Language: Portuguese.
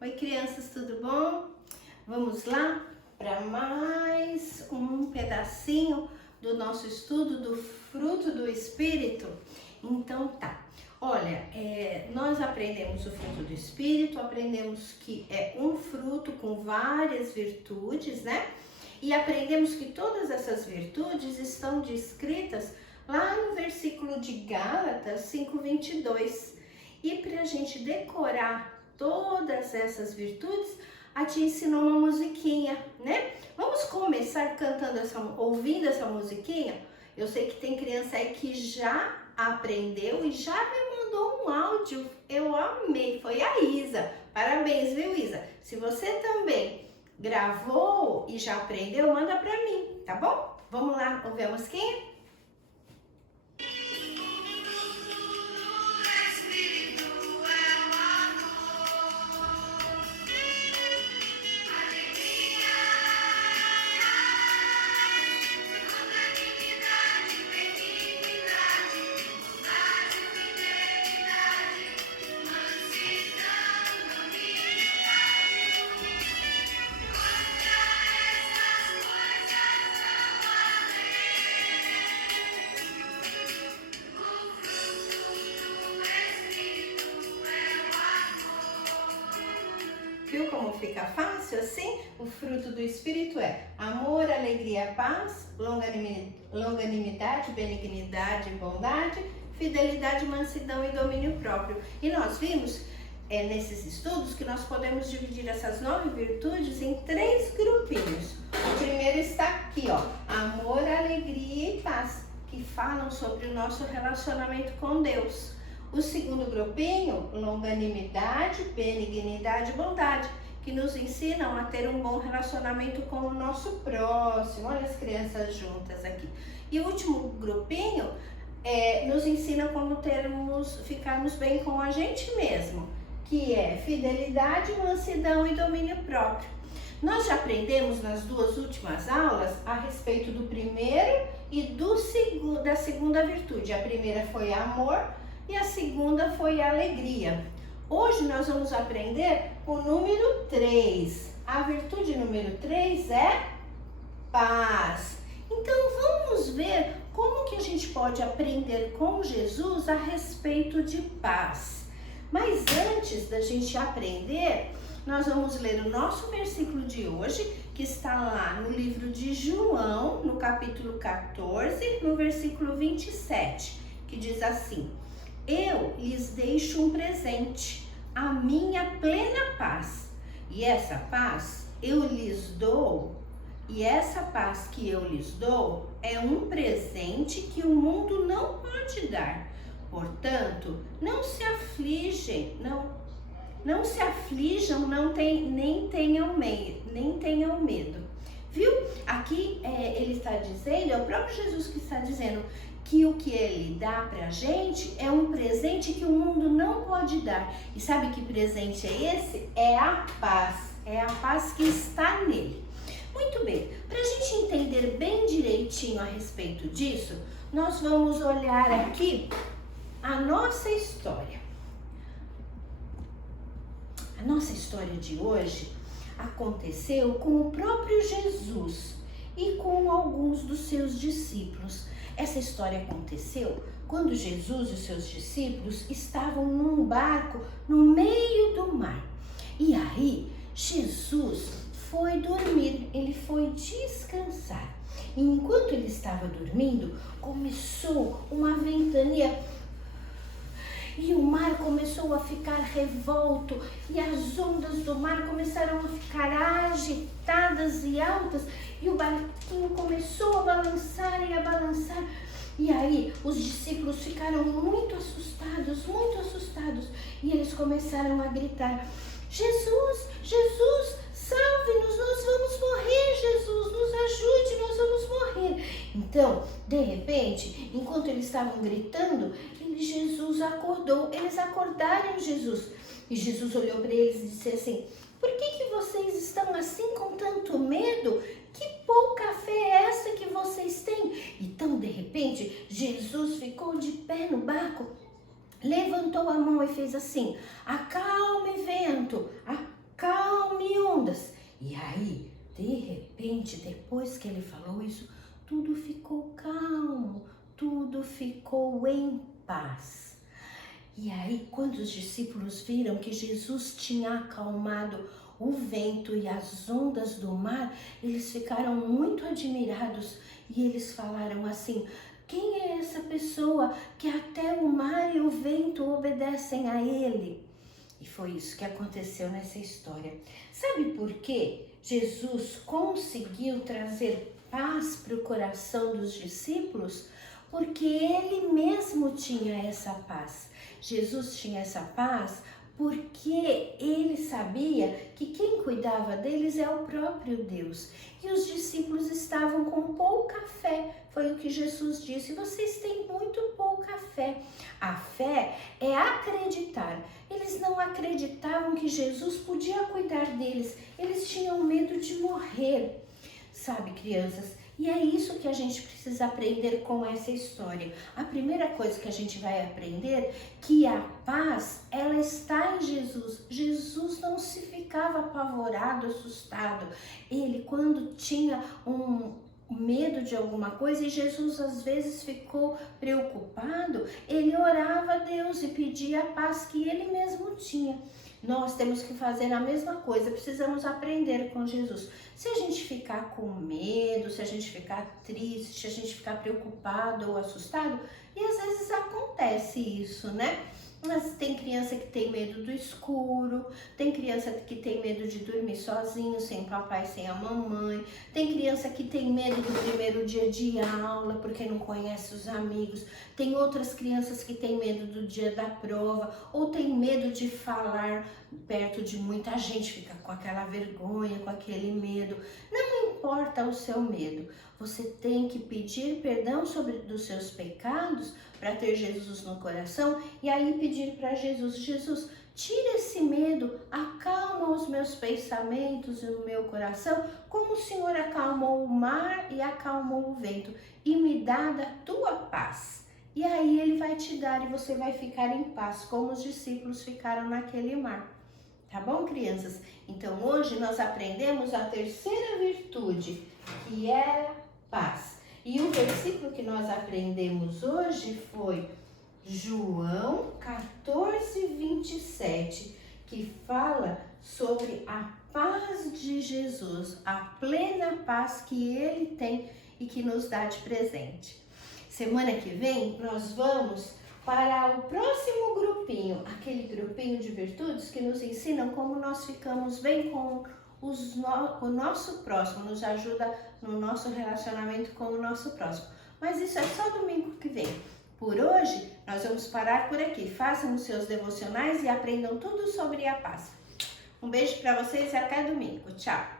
Oi, crianças, tudo bom? Vamos lá para mais um pedacinho do nosso estudo do fruto do Espírito? Então tá, olha, nós aprendemos o fruto do Espírito, aprendemos que é um fruto com várias virtudes, né? E aprendemos que todas essas virtudes estão descritas lá no versículo de Gálatas 5:22. E para a gente decorar todas essas virtudes, a tia ensinou uma musiquinha, né? Vamos começar cantando ouvindo essa musiquinha? Eu sei que tem criança aí que já aprendeu e já me mandou um áudio. Eu amei, foi a Isa. Parabéns, viu, Isa? Se você também gravou e já aprendeu, manda pra mim, tá bom? Vamos lá ouvir a musiquinha? Viu como fica fácil assim? O fruto do Espírito é amor, alegria, paz, longanimidade, benignidade, bondade, fidelidade, mansidão e domínio próprio. E nós vimos nesses estudos que nós podemos dividir essas 9 virtudes em 3 grupinhos. O primeiro está aqui, ó, amor, alegria e paz, que falam sobre o nosso relacionamento com Deus. O segundo grupinho, longanimidade, benignidade e bondade, que nos ensinam a ter um bom relacionamento com o nosso próximo. Olha as crianças juntas aqui. E o último grupinho nos ensina como ficarmos bem com a gente mesmo, que é fidelidade, mansidão e domínio próprio. Nós já aprendemos nas 2 últimas aulas a respeito do primeiro e da segunda virtude. A primeira foi amor e a segunda foi a alegria. Hoje nós vamos aprender o número 3. A virtude número 3 é paz. Então vamos ver como que a gente pode aprender com Jesus a respeito de paz. Mas antes da gente aprender, nós vamos ler o nosso versículo de hoje, que está lá no livro de João, no capítulo 14, no versículo 27, que diz assim: eu lhes deixo um presente, a minha plena paz. E essa paz eu lhes dou, e essa paz que eu lhes dou é um presente que o mundo não pode dar. Portanto, não se afligem, nem tenham medo. Viu? Aqui ele está dizendo, é o próprio Jesus que está dizendo, que o que ele dá pra gente é um presente que o mundo não pode dar. E sabe que presente é esse? É a paz que está nele. Muito bem, pra gente entender bem direitinho a respeito disso, nós vamos olhar aqui a nossa história. A nossa história de hoje aconteceu com o próprio Jesus e com alguns dos seus discípulos. Essa história aconteceu quando Jesus e os seus discípulos estavam num barco no meio do mar. E aí, Jesus foi dormir, ele foi descansar. E enquanto ele estava dormindo, começou uma ventania e o mar começou a ficar revolto e as ondas do mar começaram a ficar agitadas e altas e o barquinho começou a balançar e a balançar. E aí os discípulos ficaram muito assustados e eles começaram a gritar: Jesus, Jesus, salve-nos, nós vamos morrer, Jesus, nos ajude, nós vamos morrer. Então, de repente, enquanto eles estavam gritando, Jesus acordou, eles acordaram Jesus. E Jesus olhou para eles e disse assim: por que vocês estão assim com tanto medo? Que pouca fé é essa que vocês têm? Então, de repente, Jesus ficou de pé no barco, levantou a mão e fez assim: acalme, vento, calme-ondas. E aí, de repente, depois que ele falou isso, tudo ficou calmo, tudo ficou em paz. E aí, quando os discípulos viram que Jesus tinha acalmado o vento e as ondas do mar, eles ficaram muito admirados e eles falaram assim: quem é essa pessoa que até o mar e o vento obedecem a ele? E foi isso que aconteceu nessa história. Sabe por quê? Jesus conseguiu trazer paz para o coração dos discípulos? Porque ele mesmo tinha essa paz. Jesus tinha essa paz porque ele sabia que quem cuidava deles é o próprio Deus. E os discípulos estavam com pouca fé. Foi o que Jesus disse: vocês têm muito pouca fé. A fé é acreditar. Eles não acreditavam que Jesus podia cuidar deles. Eles tinham medo de morrer. Sabe, crianças? E é isso que a gente precisa aprender com essa história. A primeira coisa que a gente vai aprender, que a paz, ela está em Jesus. Jesus não se ficava apavorado, assustado. Ele, quando tinha medo de alguma coisa, e Jesus às vezes ficou preocupado, ele orava a Deus e pedia a paz que ele mesmo tinha. Nós temos que fazer a mesma coisa, precisamos aprender com Jesus. Se a gente ficar com medo, se a gente ficar triste, se a gente ficar preocupado ou assustado, e às vezes acontece isso, né? Mas tem criança que tem medo do escuro, tem criança que tem medo de dormir sozinho, sem papai, sem a mamãe, tem criança que tem medo do primeiro dia de aula porque não conhece os amigos, tem outras crianças que têm medo do dia da prova, ou tem medo de falar perto de muita gente, fica com aquela vergonha, com aquele medo. Não importa o seu medo, você tem que pedir perdão dos seus pecados para ter Jesus no coração e aí pedir para Jesus: Jesus, tira esse medo, acalma os meus pensamentos e o meu coração, como o Senhor acalmou o mar e acalmou o vento, e me dá da tua paz. E aí ele vai te dar e você vai ficar em paz, como os discípulos ficaram naquele mar. Tá bom, crianças? Então hoje nós aprendemos a terceira virtude, que é paz. E o versículo que nós aprendemos hoje foi João 14:27, que fala sobre a paz de Jesus, a plena paz que ele tem e que nos dá de presente. Semana que vem nós vamos para o próximo grupinho, aquele grupinho de virtudes que nos ensinam como nós ficamos bem com o nosso próximo, nos ajuda no nosso relacionamento com o nosso próximo. Mas isso é só domingo que vem. Por hoje, nós vamos parar por aqui. Façam os seus devocionais e aprendam tudo sobre a paz. Um beijo para vocês e até domingo. Tchau!